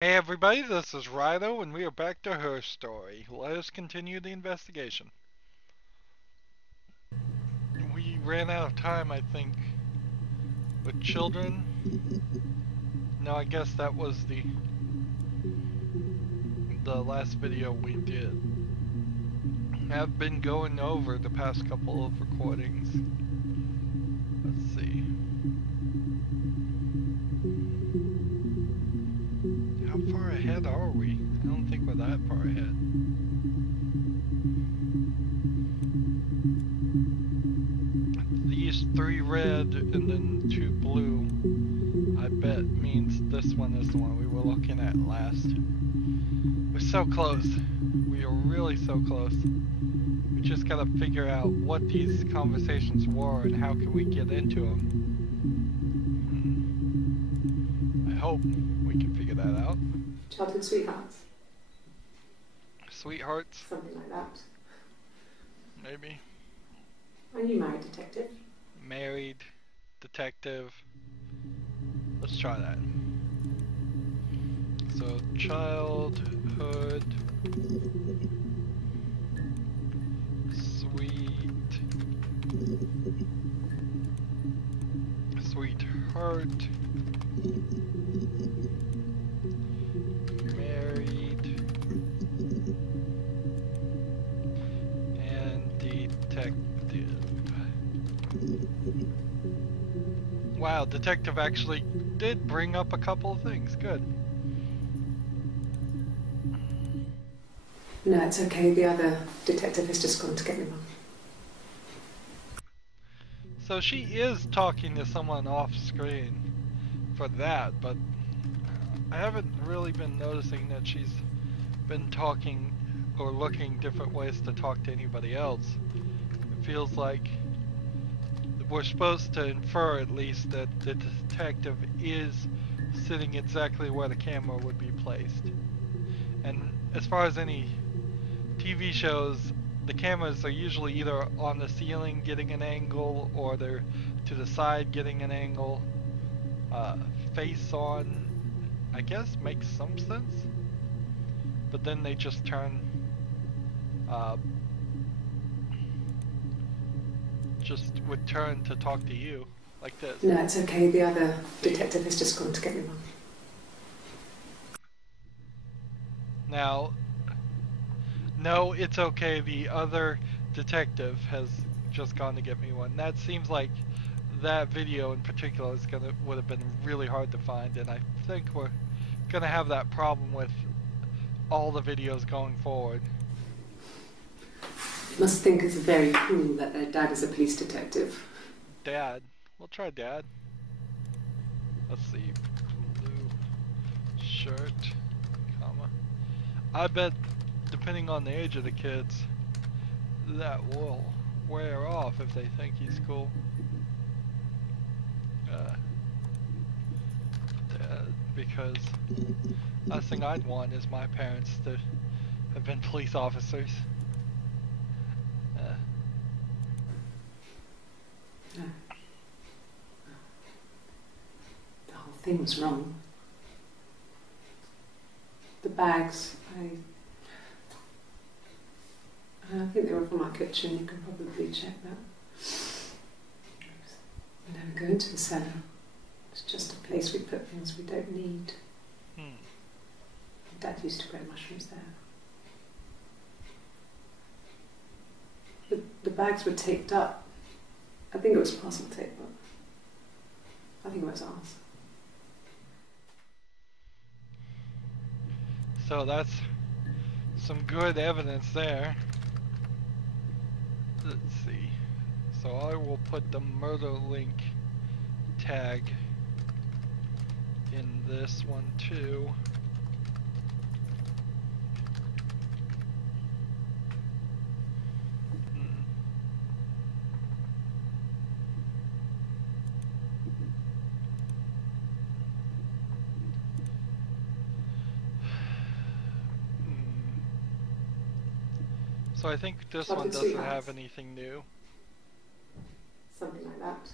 Hey everybody, this is Rydo, and we are back to her story. Let us continue the investigation. We ran out of time, I think, with children. No, I guess that was the last video we did. I've been going over the past couple of recordings. Let's see. How far ahead are we? I don't think we're that far ahead. These 3 red and then 2 blue, I bet means this one is the one we were looking at last. We're so close. We are really so close. We just gotta figure out what these conversations were and how can we get into them. I hope we can figure that out. Childhood sweethearts. Sweethearts? Something like that. Maybe. Are you married, detective? Married, detective. Let's try that. So, childhood, sweetheart, married, and detective. Wow, detective actually did bring up a couple of things. Good. No, it's okay. The other detective has just gone to get me one. So she is talking to someone off screen for that, but I haven't really been noticing that she's been talking or looking different ways to talk to anybody else. It feels like we're supposed to infer at least that the detective is sitting exactly where the camera would be placed. And as far as any TV shows, the cameras are usually either on the ceiling getting an angle or they're to the side getting an angle. Face on, I guess, makes some sense. But then they just turn, just would turn to talk to you, like this. No, it's okay. The other detective has just gone to get me one. Now, no, it's okay. The other detective has just gone to get me one. That seems like that video in particular would have been really hard to find, and I think we're gonna have that problem with all the videos going forward. You must think it's very cool that their dad is a police detective. Dad. We'll try Dad. Let's see. Blue shirt, comma. I bet, depending on the age of the kids, that will wear off if they think he's cool. Because last thing I'd want is my parents to have been police officers. No. The whole thing was wrong. The bags, I think they were from our kitchen. You can probably check that. We never go into the cellar. It's just a place we put things we don't need. Dad used to grow mushrooms there. The bags were taped up. I think it was parcel tape, but I think it was ours. So that's some good evidence there. Let's see. So I will put the murder link tag in this one too. So I think this one doesn't have anything new. Something like that.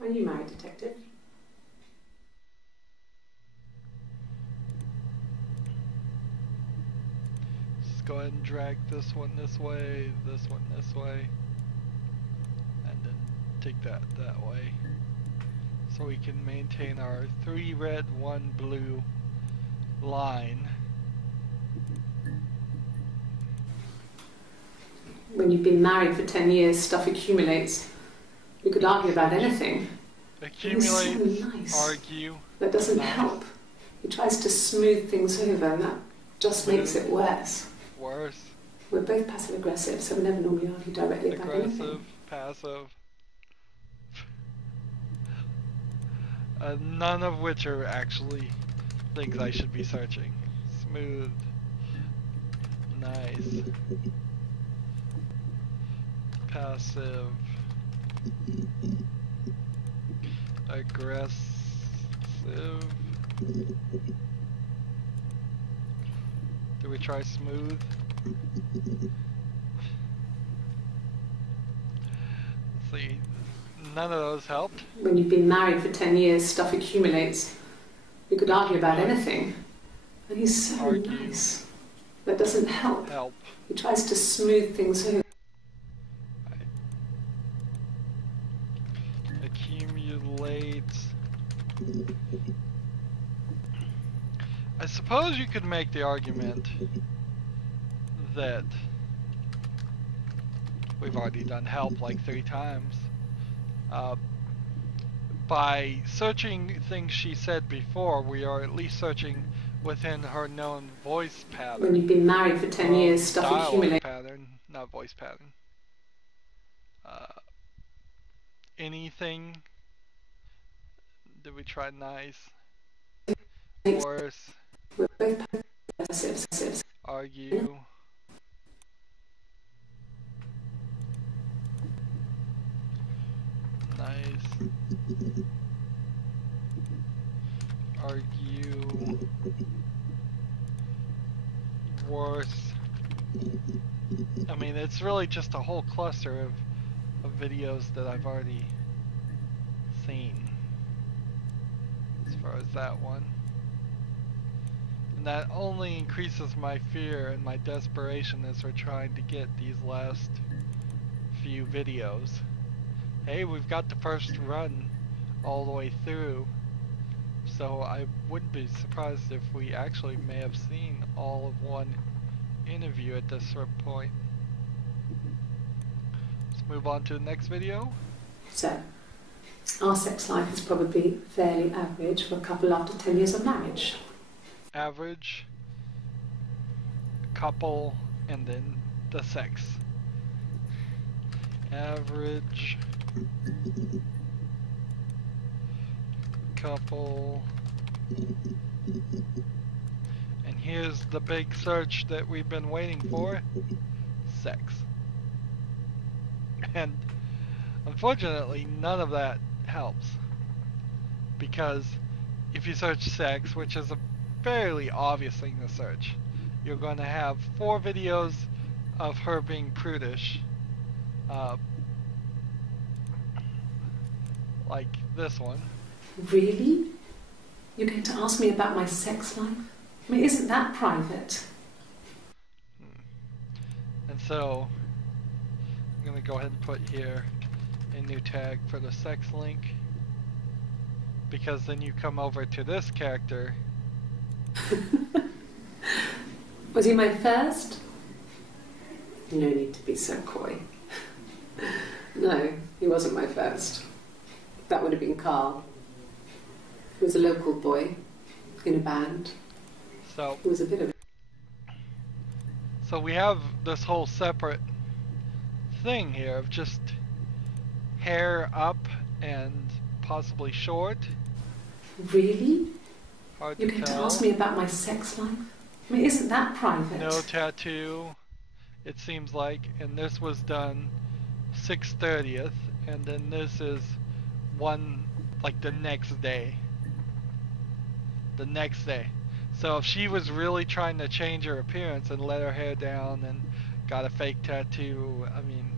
Are you married, detective? go ahead and drag this one this way, and then take that way. So we can maintain our 3 red, 1 blue line. When you've been married for 10 years, stuff accumulates. We could argue about anything. Accumulate, He's so nice. argue. That doesn't help. He tries to smooth things over, and that just makes it worse. Worse. We're both passive aggressive, so we never normally argue directly about anything. Aggressive, passive. None of which are actually things I should be searching. Smooth. Nice. Passive. Aggressive. Do we try smooth? Let's see. None of those helped. When you've been married for 10 years, stuff accumulates. We could argue about anything. And he's so nice. That doesn't help. He tries to smooth things over. Accumulates. I suppose you could make the argument that we've already done help like 3 times. By searching things she said before, we are at least searching within her known voice pattern. When you've been married for 10 years, stuff accumulates. Pattern, not voice pattern. Anything? Did we try nice? Worse? We're both passive. Argue. Nice. Argue. Worse. I mean, it's really just a whole cluster of videos that I've already seen. As far as that one. And that only increases my fear and my desperation as we're trying to get these last few videos. Hey, we've got the first run all the way through, so I wouldn't be surprised if we actually may have seen all of one interview at this point. Let's move on to the next video. So, our sex life is probably fairly average for a couple after 10 years of marriage. Average, couple, and then the sex. Average, couple, and here's the big search that we've been waiting for: sex. And unfortunately, none of that helps, because if you search sex, which is a fairly obvious thing to search, you're going to have 4 videos of her being prudish, like this one. Really? You're going to ask me about my sex life? I mean, isn't that private? And so I'm going to go ahead and put here a new tag for the sex link, because then you come over to this character. Was he my first? No need to be so coy. No, he wasn't my first. That would have been Carl. He was a local boy in a band. So he was a bit of. So we have this whole separate thing here of just hair up and possibly short. Really? Hard You're to going tell. to ask me about my sex life? I mean, isn't that private? No tattoo, it seems like, and this was done 6/30th, and then this is one, like the next day. The next day. So if she was really trying to change her appearance and let her hair down and got a fake tattoo, I mean,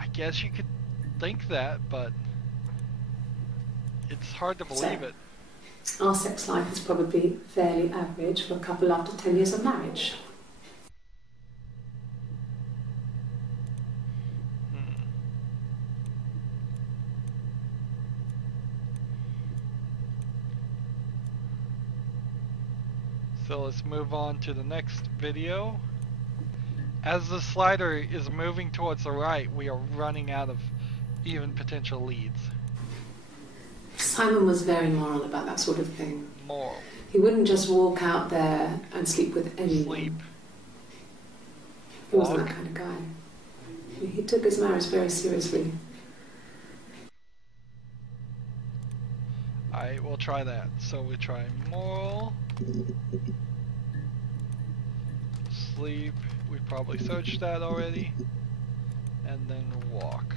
I guess you could think that, but it's hard to believe it. Our sex life is probably fairly average for a couple after 10 years of marriage. So let's move on to the next video. As the slider is moving towards the right, we are running out of even potential leads. Simon was very moral about that sort of thing. Moral. He wouldn't just walk out there and sleep with anyone. Sleep. He wasn't that kind of guy. He took his marriage very seriously. Alright, we'll try that. So we try moral. Sleep. We probably searched that already. And then walk.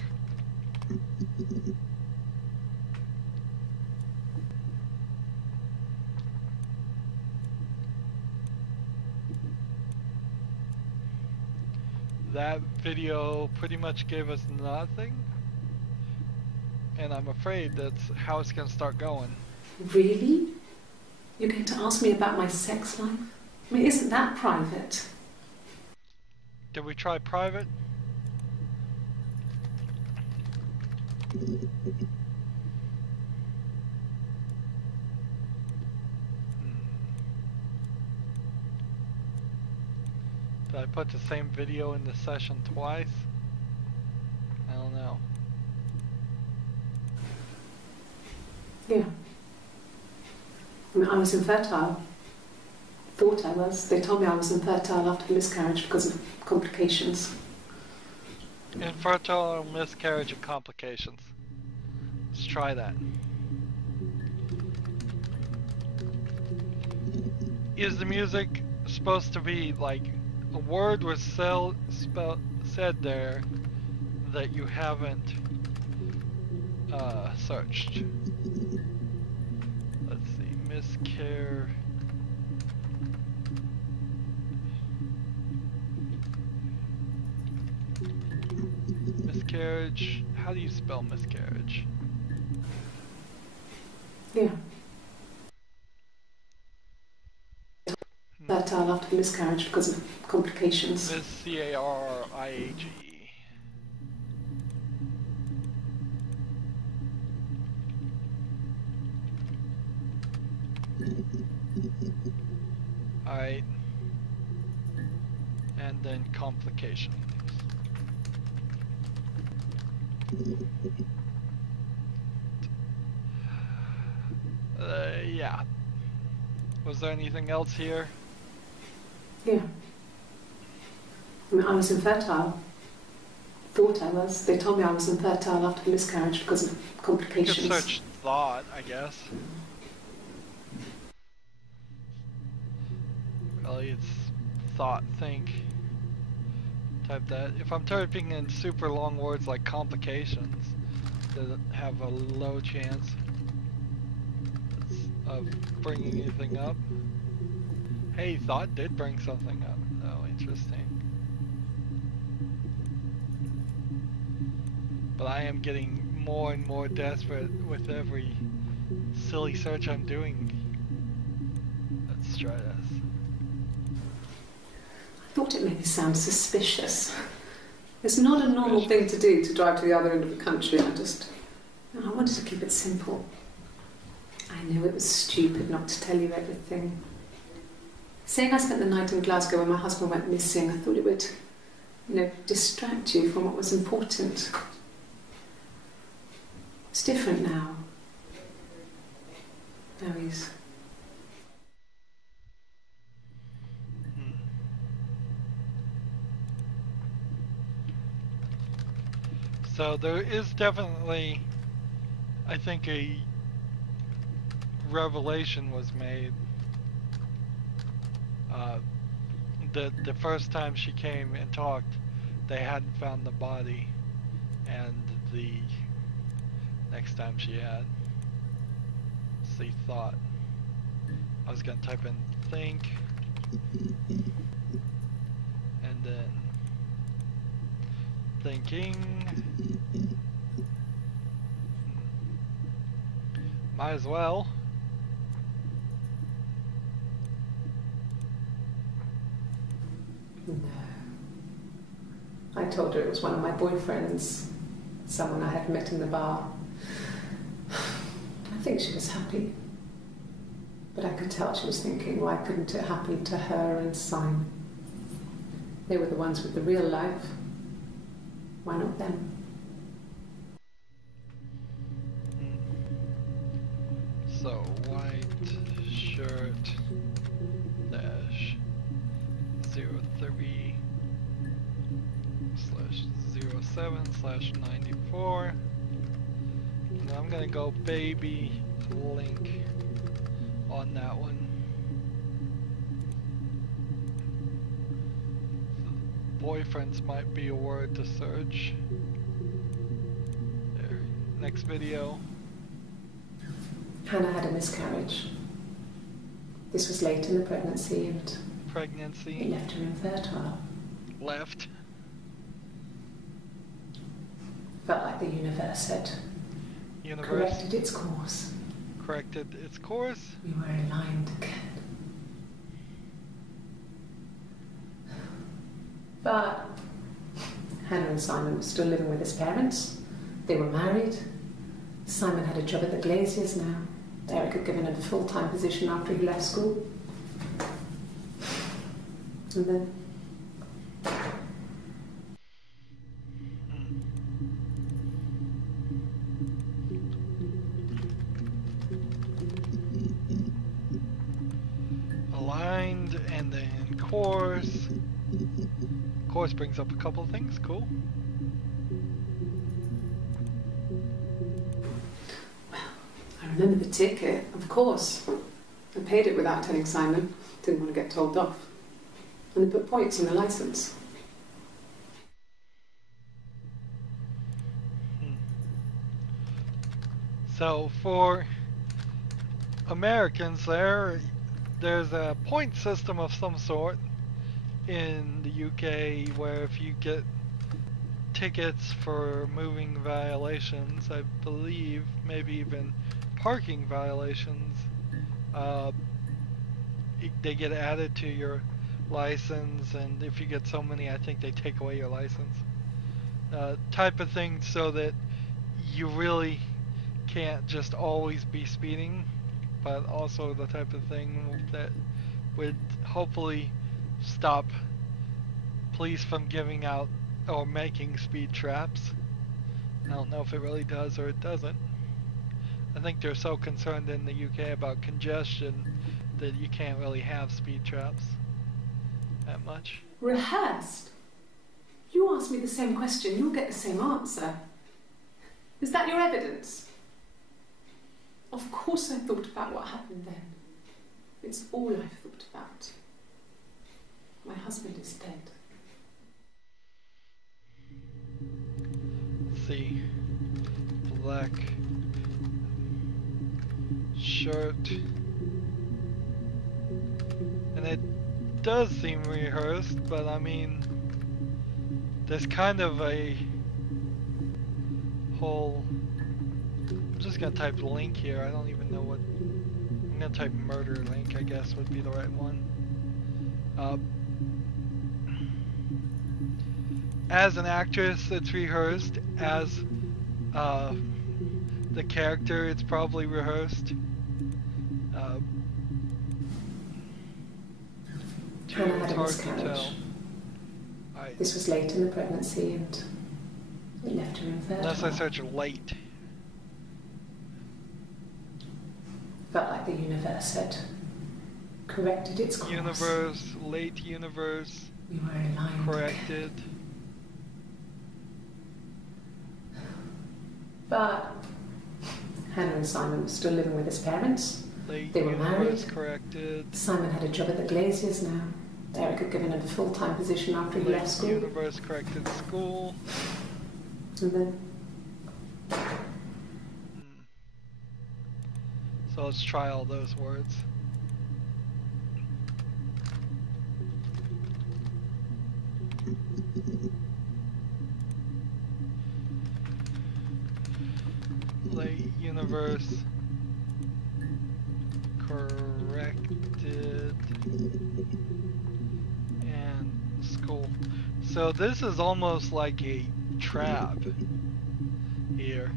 That video pretty much gave us nothing. And I'm afraid that's how it's going to start going. Really? You're going to ask me about my sex life? I mean, isn't that private? Did we try private? Did I put the same video in the session twice? I don't know. Yeah. I mean, I was infertile. Thought I was. They told me I was infertile after the miscarriage because of complications. Infertile miscarriage and complications. Let's try that. Is the music supposed to be like a word was said there that you haven't searched? Let's see, miscarriage. How do you spell miscarriage? Yeah. Fertile after the miscarriage because of complications. C-A-R-I-A-G. Alright. And then complications. Yeah. Was there anything else here? Yeah. I mean, I was infertile. Thought I was. They told me I was infertile after the miscarriage because of complications. You could search thought, I guess. Really, it's thought, think. Type that. If I'm typing in super long words like complications, does it have a low chance of bringing anything up? Hey, thought did bring something up. Oh, interesting. But I am getting more and more desperate with every silly search I'm doing. Let's try this. I thought it made me sound suspicious. It's not a normal thing to do, to drive to the other end of the country. I wanted to keep it simple. I know it was stupid not to tell you everything. Saying I spent the night in Glasgow when my husband went missing, I thought it would, distract you from what was important. It's different now. Now he's... So there is definitely, I think, a revelation was made. The first time she came and talked, they hadn't found the body, and the next time she had. Let's see, thought. I was gonna type in think, and then thinking. Might as well. No. I told her it was one of my boyfriends, someone I had met in the bar. I think she was happy. But I could tell she was thinking, why couldn't it happen to her and Simon? They were the ones with the real life. Why not them? So, white shirt dash 03 / 07 / 94. And I'm gonna go baby link on that one. Boyfriends might be a word to search. There. Next video. Hannah had a miscarriage. This was late in the pregnancy and it left her infertile. Left. Felt like the universe had corrected its course. Corrected its course. We were aligned again. But Hannah and Simon were still living with his parents. They were married. Simon had a job at the Glaziers now. Eric had given him a full-time position after he left school. And then... aligned, and then course. Course brings up a couple of things, cool. I remember the ticket, of course. I paid it without telling Simon. Didn't want to get told off. And they put points on the license. So for Americans there's a point system of some sort in the UK where if you get tickets for moving violations, I believe, maybe even parking violations, they get added to your license, and if you get so many, I think they take away your license. Type of thing, so that you really can't just always be speeding, but also the type of thing that would hopefully stop police from giving out or making speed traps. I don't know if it really does or it doesn't. I think they're so concerned in the UK about congestion that you can't really have speed traps that much. Rehearsed? You ask me the same question, you'll get the same answer. Is that your evidence? Of course I thought about what happened then. It's all I've thought about. My husband is dead. Let's see. Black shirt. And it does seem rehearsed, but I mean, there's kind of a whole... I'm just gonna type link here. I don't even know what... I'm gonna type murder link, I guess would be the right one. As an actress, it's rehearsed. As the character, it's probably rehearsed. Hannah had a miscarriage. This was late in the pregnancy and it left her infertile. Unless I search late. Felt like the universe had corrected its course. Universe, late universe. We were aligned. Corrected. But Hannah and Simon were still living with his parents. Late they were married. Corrected. Simon had a job at the Glaziers now. Eric had given him a full-time position after he left school. Universe corrected school. And then... So let's try all those words. Late universe corrected and school. So this is almost like a trap here,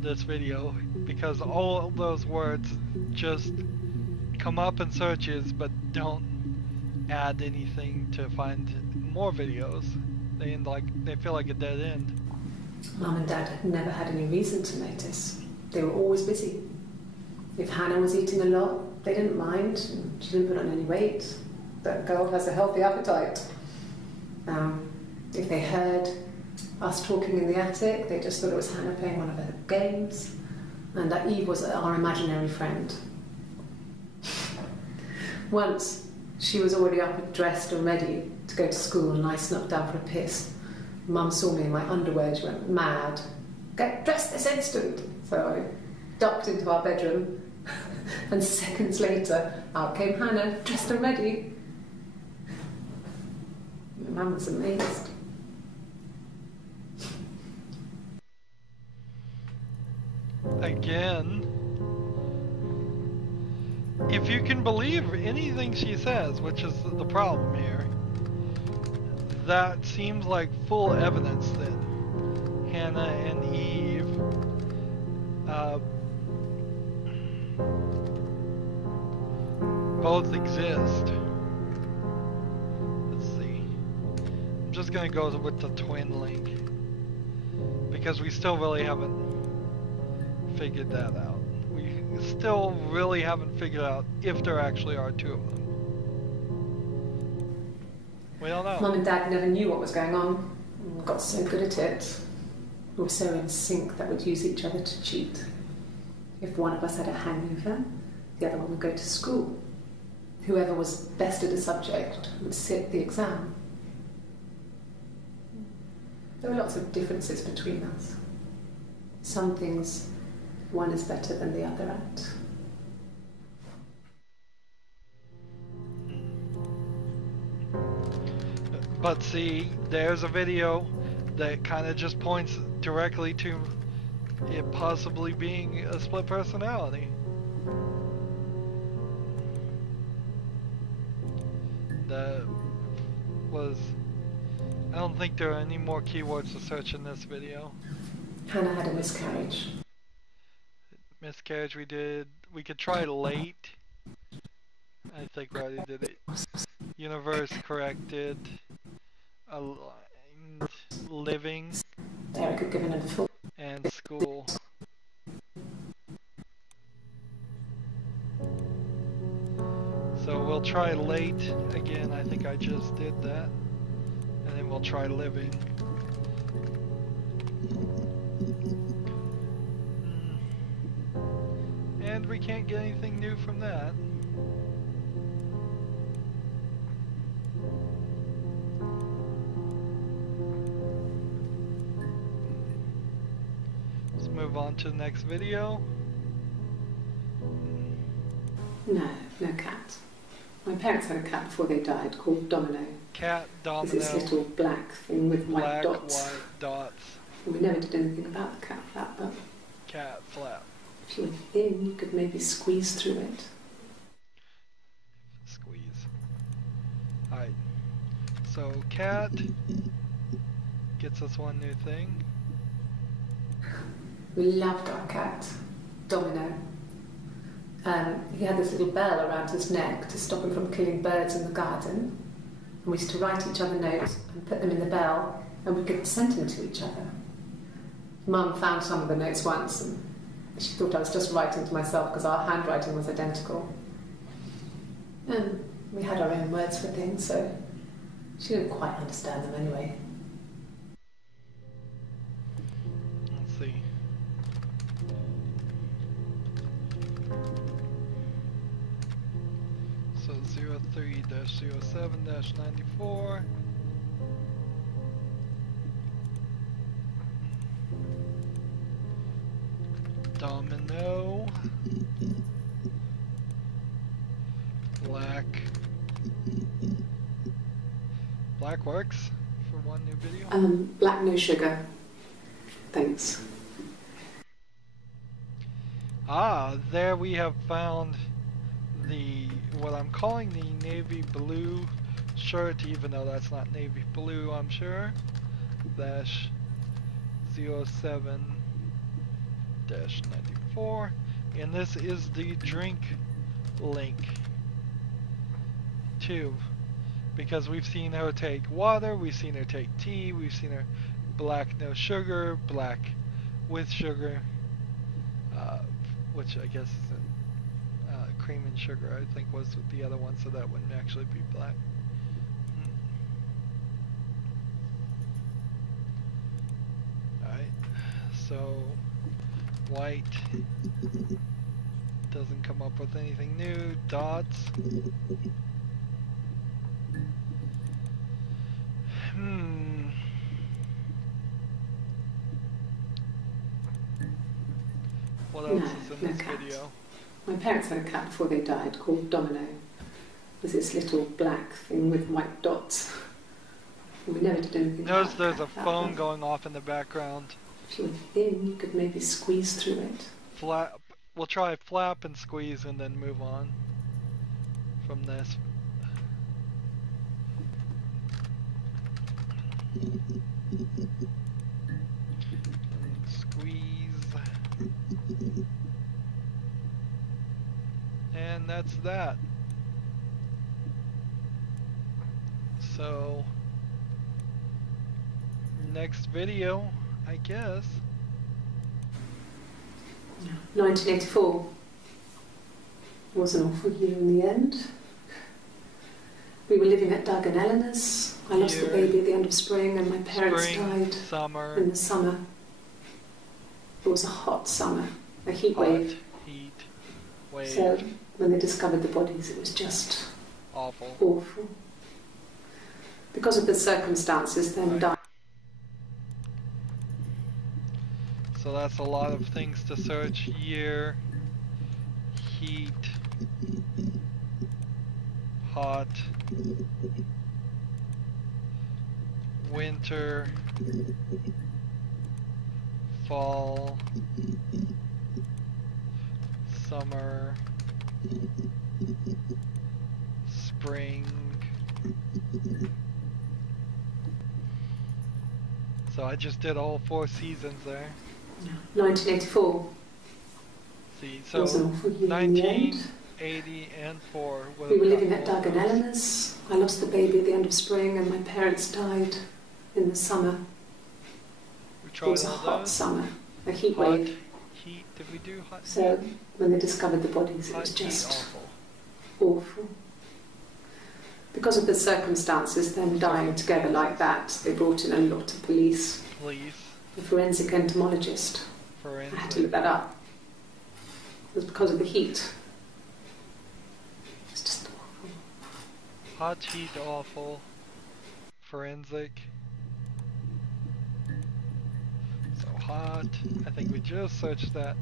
this video, because all of those words just come up in searches but don't add anything to find more videos. They feel like a dead end. Mum and Dad had never had any reason to notice. They were always busy. If Hannah was eating a lot, they didn't mind. She didn't put on any weight. That girl has a healthy appetite. If they heard us talking in the attic, they just thought it was Hannah playing one of her games, and that Eve was our imaginary friend. Once, she was already up and dressed and ready to go to school, and I snuck down for a piss. Mum saw me in my underwear. She went mad. "Get dressed this instant!" So I ducked into our bedroom, and seconds later, out came Hannah, dressed and ready. My mum was amazed. Again, if you can believe anything she says, which is the problem here, that seems like full evidence that Hannah and Eve both exist. Let's see. I'm just gonna go with the twin link because we still really haven't figured that out. We still really haven't figured out if there actually are two of them. We don't know. Mum and Dad never knew what was going on. We got so good at it. We were so in sync that we'd use each other to cheat. If one of us had a hangover, the other one would go to school. Whoever was best at a subject would sit the exam. There were lots of differences between us. Some things one is better than the other at. But see, there's a video that kind of just points directly to it possibly being a split personality. That was... I don't think there are any more keywords to search in this video. Hannah had a miscarriage. Miscarriage we could try late. I think we already did it. Universe corrected. Aligned. Living. Derek had given her the full. And school. So we'll try late again. I think I just did that. And then we'll try living. And we can't get anything new from that. Let's move on to the next video. No cat. My parents had a cat before they died called Domino. Cat Domino. It's this little black thing with white dots. White dots. And we never did anything about the cat flap, but Cat flap. if you were thin, you could maybe squeeze through it. Squeeze. Alright. So cat gets us one new thing. We loved our cat, Domino. He had this little bell around his neck to stop him from killing birds in the garden. And we used to write each other notes and put them in the bell, and we could send them to each other. Mum found some of the notes once, and she thought I was just writing to myself because our handwriting was identical. And we had our own words for things, so she didn't quite understand them anyway. Let's see. So 03-07-94. Domino. Black. Black works for one new video. Black no sugar. Thanks. Ah, there we have found what I'm calling the navy blue shirt, even though that's not navy blue, I'm sure. Dash 07-94, and this is the drink link too, because we've seen her take water, we've seen her take tea, we've seen her black no sugar, black with sugar, which I guess isn't cream and sugar, I think was the other one, so that wouldn't actually be black. Alright, so white doesn't come up with anything new. Dots. What else is in this video? My parents had a cat before they died called Domino. It was this little black thing with white dots. And we never did anything. Notice there's a phone going off in the background. If you were thin, you could maybe squeeze through it. Flap. We'll try flap and squeeze and then move on from this. Squeeze. And that's that. So, next video, I guess. 1984 was an awful year in the end. We were living at Doug and Eleanor's. I lost the baby at the end of spring and my parents died summer. In the summer. It was a hot summer, a heat wave. Heat wave. So when they discovered the bodies, it was just awful. Because of the circumstances, then died. So that's a lot of things to search. Year, heat, hot, winter, fall, summer, spring. So I just did all 4 seasons there. 1984. See, so 1980 and 4. We were living at Doug and Eleanor's. I lost the baby at the end of spring and my parents died in the summer. It was a hot summer, a heat wave. Heat. Did we do hot? So when they discovered the bodies, it was just awful. Because of the circumstances, them dying together like that, they brought in a lot of police. The forensic entomologist. I had to look that up. It was because of the heat. It's just awful. Hot, heat, awful. Forensic. So hot. I think we just searched that.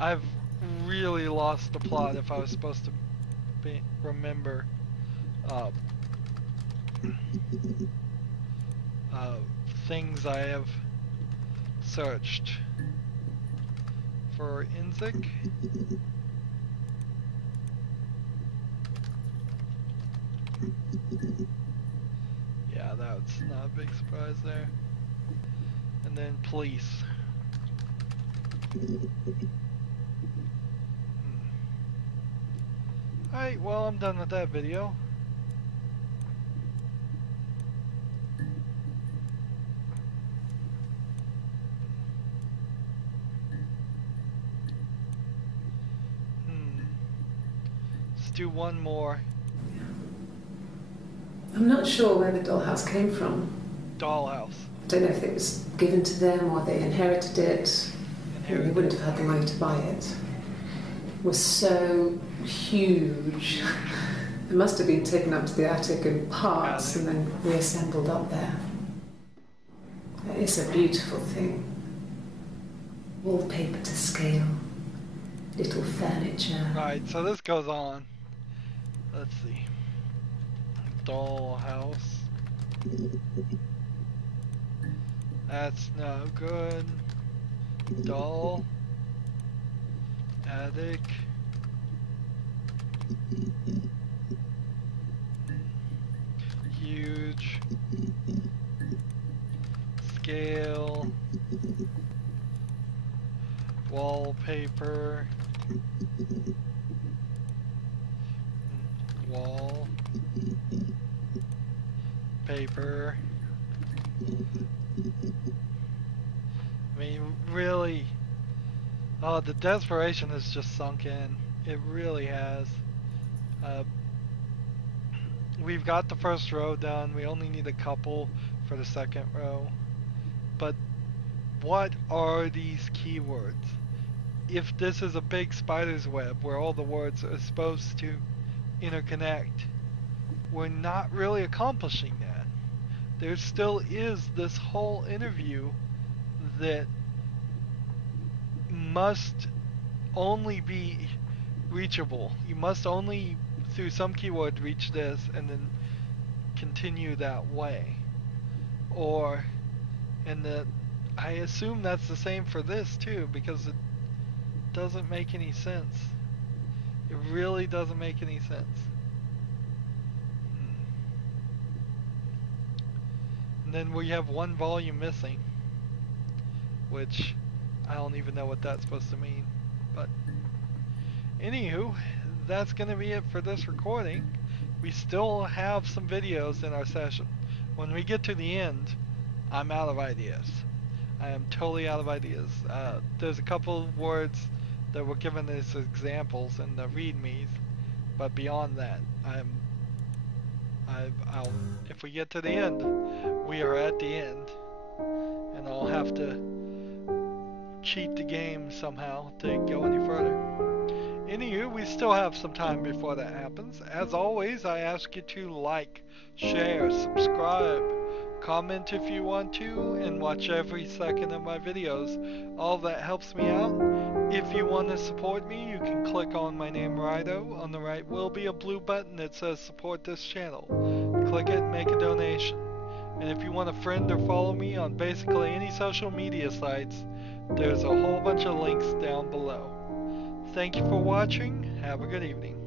I've really lost the plot if I was supposed to remember things I have searched. Forensic. Yeah, that's not a big surprise there. And then police. Alright, well, I'm done with that video. Let's do one more. I'm not sure where the dollhouse came from. Dollhouse. I don't know if it was given to them or they inherited it. They wouldn't have had the money to buy it. It was so huge. It must have been taken up to the attic in parts and then reassembled up there. It's a beautiful thing. Wallpaper to scale. Little furniture. Right, so this goes on. Let's see. Dollhouse. That's no good. Doll. Attic. Huge. Scale. Wallpaper. wall, paper. I mean, really, oh, the desperation has just sunk in. It really has. We've got the first row done. We only need a couple for the second row. But what are these keywords? If this is a big spider's web where all the words are supposed to interconnect, we're not really accomplishing that. There still is this whole interview that must only be reachable. You must only through some keyword reach this and then continue that way. Or, and I assume that's the same for this too, because it doesn't make any sense. It really doesn't make any sense. And then we have one volume missing, which I don't even know what that's supposed to mean. But anywho, that's going to be it for this recording. We still have some videos in our session. When we get to the end, I'm out of ideas. I am totally out of ideas. There's a couple of words that were given as examples in the readmes, but beyond that, if we get to the end, we are at the end, and I'll have to cheat the game somehow to go any further. Anywho, we still have some time before that happens. As always, I ask you to like, share, subscribe, comment if you want to, and watch every second of my videos. All that helps me out. If you want to support me, you can click on my name, Rydo. On the right will be a blue button that says support this channel. Click it and make a donation. And if you want to friend or follow me on basically any social media sites, there's a whole bunch of links down below. Thank you for watching. Have a good evening.